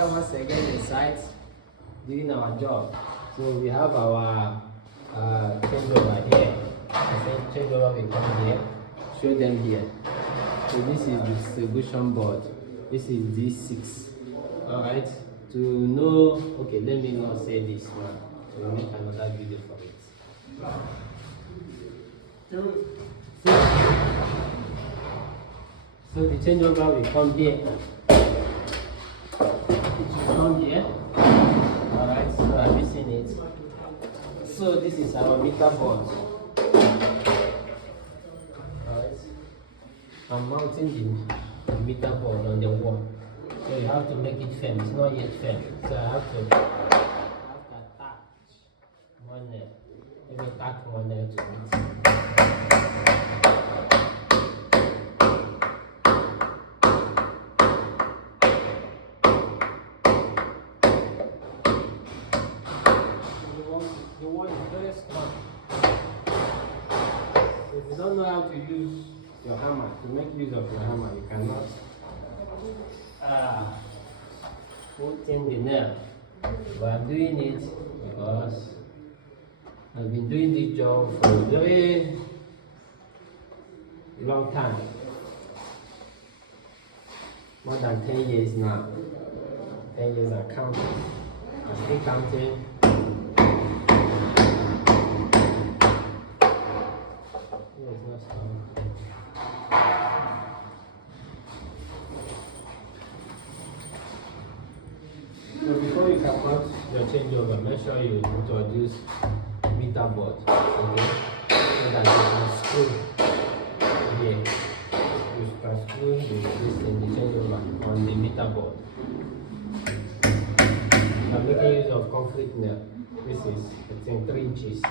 here once again in site doing our job. So we have our changeover here. I said changeover will come here. Show them here. So this is the distribution board. This is D6. Alright. To know, okay, let me not say this one. We'll make another video for it. So the changeover will come here. It will come here. Alright, so have you seen it? So this is our meter board. Alright. I'm mounting the meter board on the wall. So you have to make it firm. It's not yet firm. So I have to attach one nail. Let me attach one nail to it. The wall is very strong. If you don't know how to use your hammer, to make use of your hammer, you cannot put in the nail. But I'm doing it because I've been doing this job for a very long time. More than 10 years now. 10 years I'm counting. I'm still counting. So before you can mount your changeover, make sure you introduce meter board, okay? So that you can screw here. You can screw the changeover on the meter board. I'm making use of concrete nail. This is, I think, 3 inches.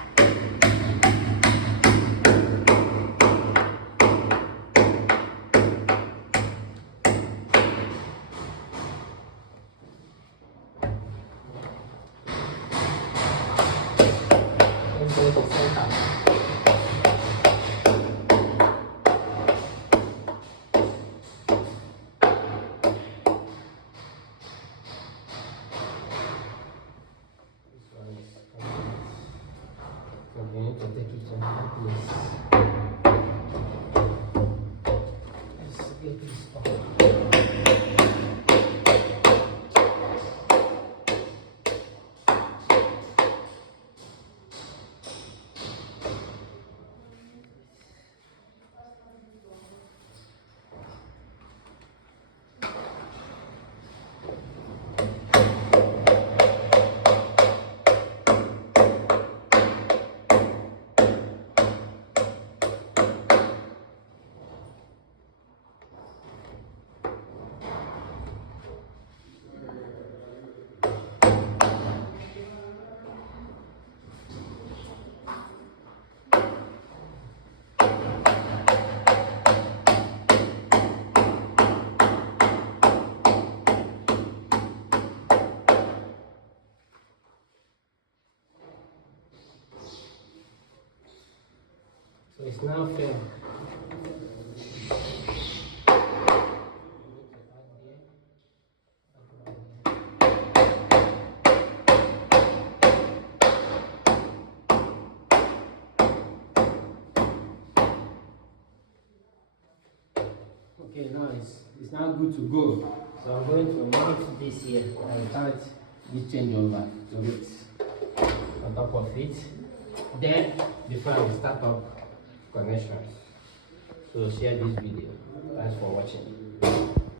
So it's now firm. Okay, now it's now good to go. So I'm going to mount this here and attach this changeover to it on top of it. Then before I start up connections. So share this video. Thanks for watching.